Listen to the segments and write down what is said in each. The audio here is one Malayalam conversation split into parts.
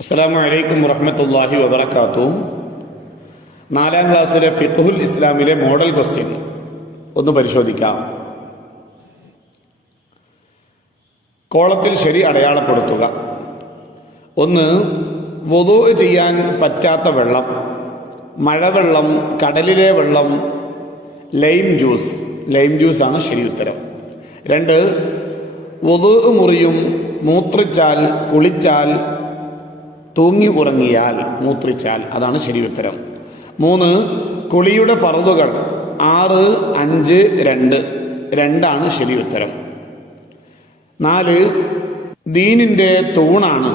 അസ്സലാമു അലൈക്കും വറഹ്മത്തുള്ളാഹി വബറകാതുഹു. 4ാം ക്ലാസ്സിലെ ഫിഖ്ഹുൽ ഇസ്ലാമിലെ മോഡൽ ക്വസ്റ്റ്യൻ ഒന്ന് പരിശോധിക്കാം. കോളത്തിൽ ശരി അടയാളപ്പെടുത്തുക. 1. വുളൂ ചെയ്യാൻ പറ്റാത്ത വെള്ളം, മഴവെള്ളം, കടലിലെ വെള്ളം, ലൈം ജ്യൂസാണ് ശരി ഉത്തരം. 2. വുളൂ മുറിയും മൂത്രിച്ചാൽ, കുളിച്ചാൽ, തൂങ്ങി ഉറങ്ങിയാൽ, മൂത്രിച്ചാൽ, അതാണ് ശരി ഉത്തരം. 3. കുളിയുടെ ഫർളുകൾ 6, 5, 2, 2 ശരി ഉത്തരം. 4. ദീനിൻ്റെ തൂണാണ്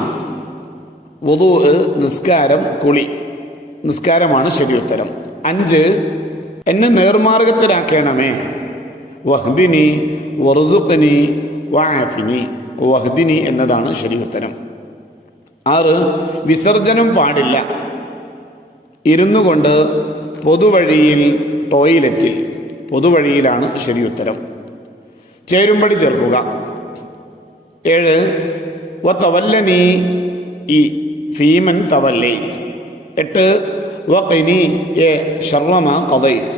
വുളൂ, നിസ്കാരം, കുളി, നിസ്കാരമാണ് ശരി ഉത്തരം. 5. എന്നെ നേർമാർഗത്തിലാക്കണമേ, വഹ്ദിനി വർസുഖ്നി വആഫിനി, വഹ്ദിനി എന്നതാണ് ശരി ഉത്തരം. 6. വിസർജനം പാടില്ല, ഇരുന്നു കൊണ്ട്, പൊതുവഴിയിൽ, ടോയ്ലറ്റിൽ, പൊതുവഴിയിലാണ് ശരി ഉത്തരം. ചേരുംപടി ചേർക്കുക. 7. വതവല്ലനി ഇ ഫീമൻ തവല്ലൈത്. 8. വഖിനി എ ശർറമ ഖദൈത്.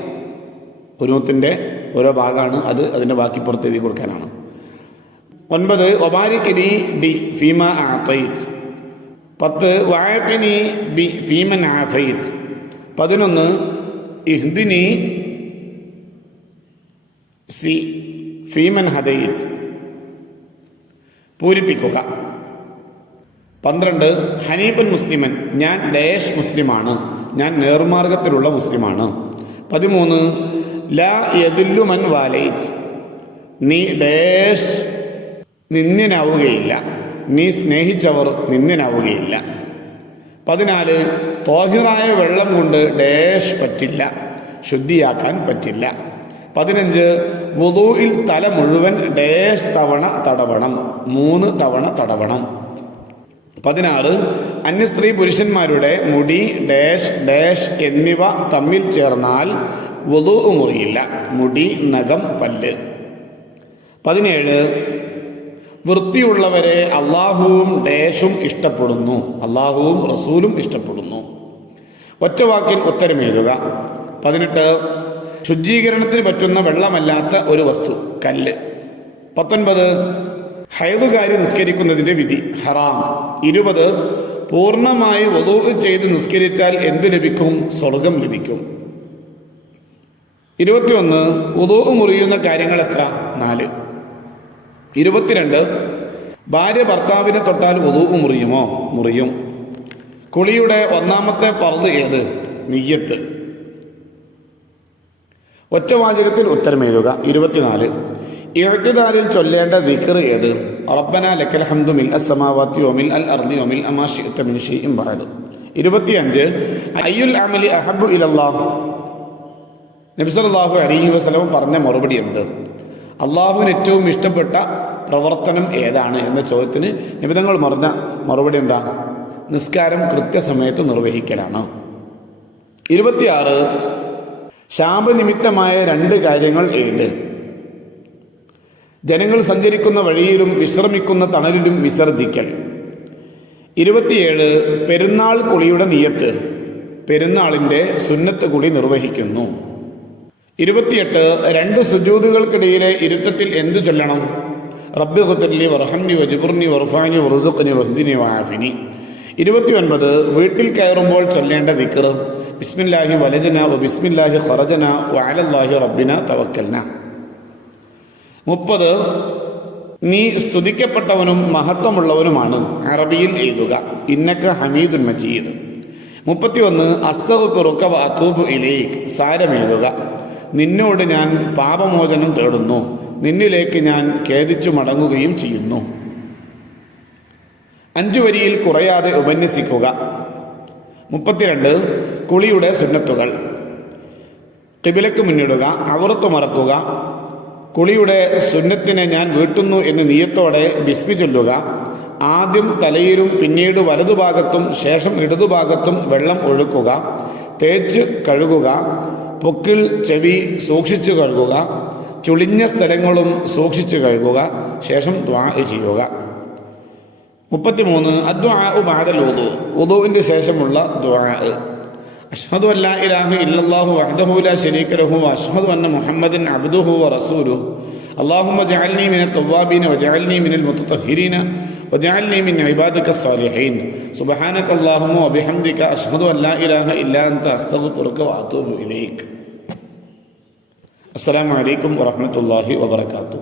ഖുനൂത്തിന്റെ ഓരോ ഭാഗമാണ്, അതിൻ്റെ ബാക്കി പുറത്ത് എഴുതി കൊടുക്കാനാണ്. 9. വബാരികനി ഡി ഫീമ അഅതൈത്. 10. വആഫിനി ബി ഫീമൻ ആഫൈത്. 11. ഇഹ്ദിനി സി ഫീമൻ ഹദൈത്. പൂരിപ്പിക്കുക. 12. ഹനീഫൻ മുസ്ലിമൻ, ഞാൻ ഡേഷ് മുസ്ലിമാണ്, ഞാൻ നേർമാർഗത്തിലുള്ള മുസ്ലിമാണ്. 13. ലാ യദില്ലു മൻ വാലൈത്, നീ ഡേഷ് നിന്ദ്യനാവുകയില്ല, നീ സ്നേഹിച്ചവർ നിന്ദ്യനാവുകയില്ല. 14. ത്വാഹിറായ വെള്ളം കൊണ്ട് ഡേഷ് പറ്റില്ല, ശുദ്ധിയാക്കാൻ പറ്റില്ല. 15. വുളൂഇൽ തല മുഴുവൻ ഡേഷ് തവണ തടവണം, 3 തവണ തടവണം. 16. അന്യ സ്ത്രീ പുരുഷന്മാരുടെ മുടി ഡേഷ് ഡേഷ് എന്നിവ തമ്മിൽ ചേർന്നാൽ വുളൂ മുറിയില്ല, മുടി, നഖം, പല്ല്. 17. വൃത്തിയുള്ളവരെ അള്ളാഹുവും ഡേഷും ഇഷ്ടപ്പെടുന്നു, അള്ളാഹുവും റസൂലും ഇഷ്ടപ്പെടുന്നു. ഒറ്റവാക്കിൽ ഉത്തരം എഴുതുക. 18. ശുചീകരണത്തിന് പറ്റുന്ന വെള്ളമല്ലാത്ത ഒരു വസ്തു, കല്ല്. 19. ഹൈദുകാരി നിസ്കരിക്കുന്നതിൻ്റെ വിധി, ഹറാം. 20. പൂർണ്ണമായി വുളൂ ചെയ്ത് നിസ്കരിച്ചാൽ എന്തു ലഭിക്കും? സ്വർഗം ലഭിക്കും. 21. വുളൂ മുറിയുന്ന കാര്യങ്ങൾ എത്ര? 4. 22. ഭാര്യ ഭർത്താവിനെ തൊട്ടാൽ വുളൂ മുറിയുമോ? മുറിയും. കുളിയുടെ ഒന്നാമത്തെ ഫർള് ഏത്? നിയ്യത്ത്. ഒറ്റവാചകത്തിൽ ഉത്തരം എഴുതുക. 24. ഇഅ്തിദാലിൽ ചൊല്ലേണ്ട ദിക്ർ ഏത്? റബ്ബന ലക്കൽ ഹംദു മിൽ അസ്സമാവാതി വമിൽ അൽ അർളി വമിൽ അമാ ശിഅ്ത മിൻ ഷൈഇൻ ബഅദ്. 25. അയ്യുൽ അമലി അഹബ്ബു ഇലല്ലാഹ്, നബി സല്ലല്ലാഹു അലൈഹി വസല്ലം പറഞ്ഞ മറുപടി എന്ത്? അള്ളാഹുവിന് ഏറ്റവും ഇഷ്ടപ്പെട്ട പ്രവർത്തനം ഏതാണ് എന്ന ചോദ്യത്തിന് നിബിധങ്ങൾ പറഞ്ഞ മറുപടി എന്താ? നിസ്കാരം കൃത്യസമയത്ത് നിർവഹിക്കലാണ്. 26. ശാപനിമിത്തമായ 2 കാര്യങ്ങൾ ഏത്? ജനങ്ങൾ സഞ്ചരിക്കുന്ന വഴിയിലും വിശ്രമിക്കുന്ന തണലിലും വിസർജിക്കൽ. 27. പെരുന്നാൾ കുളിയുടെ നിയത്ത്, പെരുന്നാളിൻ്റെ സുന്നത്ത് കുളി നിർവഹിക്കുന്നു. 28. 2 സുജൂദുകൾക്കിടയിലെ ഇരുത്തത്തിൽ എന്തു ചൊല്ലണം? റബ്ബി ഗ്ഫിർലി വർഹംനി വജ്ബുർനി വർഫഅനി വർസുഖ്നി വഹ്ദിനി വആഫിനി. 29. വീട്ടിൽ കയറുമ്പോൾ ചൊല്ലേണ്ട ദിക്ർ, ബിസ്മില്ലാഹി വലജന വ ബിസ്മില്ലാഹി ഖറജന വ അലല്ലാഹി റബ്ബിന തവക്കൽന. 30. നീ സ്തുതിക്കപ്പെട്ടവനും മഹത്വമുള്ളവനുമാണ്, അറബിയിൽ എഴുതുക. ഇന്നക ഹമീദുൻ മജീദ്. 31. അസ്തഗ്ഫിറുക വ അതൂബു ഇലൈക്, സാരമെഴുതുക. നിന്നോട് ഞാൻ പാപമോചനം തേടുന്നു, നിന്നിലേക്ക് ഞാൻ ഖേദിച്ചു മടങ്ങുകയും ചെയ്യുന്നു. 5 വരിയിൽ കുറയാതെ ഉപന്യസിക്കുക. 32. കുളിയുടെ സുന്നത്തുകൾ. ഖിബിലക്ക് മുന്നിടുക, ഔറത്ത് മറക്കുക. കുളിയുടെ സുന്നത്തിനെ ഞാൻ വീട്ടുന്നു എന്ന് നിയത്തോടെ ബിസ്മി ചൊല്ലുക. ആദ്യം തലയിലും പിന്നീട് വലതുഭാഗത്തും ശേഷം ഇടതുഭാഗത്തും വെള്ളം ഒഴുക്കുക. തേച്ച് കഴുകുക. പൊക്കിൾ, ചെവി സൂക്ഷിച്ചു കഴുകുക. ചുളിഞ്ഞ സ്ഥലങ്ങളും സൂക്ഷിച്ചു കഴുകുക. ശേഷം ദുആ ചെയ്യുക. 33 അദ്ദുആഉ ബഅദൽ വുദു, വുദുവിന്റെ ശേഷമുള്ള ദുആ. അഷ്ഹദു അല്ലാ ഇലാഹ ഇല്ലല്ലാഹു വഹ്ദഹു ലാ ശരീക ലഹു വഅഷ്ഹദു അന്ന മുഹമ്മദൻ അബ്ദുഹു വറസൂലുഹു اللهم اجعلني من التوابين واجعلني من المتطهرين واجعلني من عبادك الصالحين سبحانك اللهم وبحمدك أشهد أن لا إله إلا أنت أستغفرك وأتوب إليك. السلام عليكم ورحمة الله وبركاته.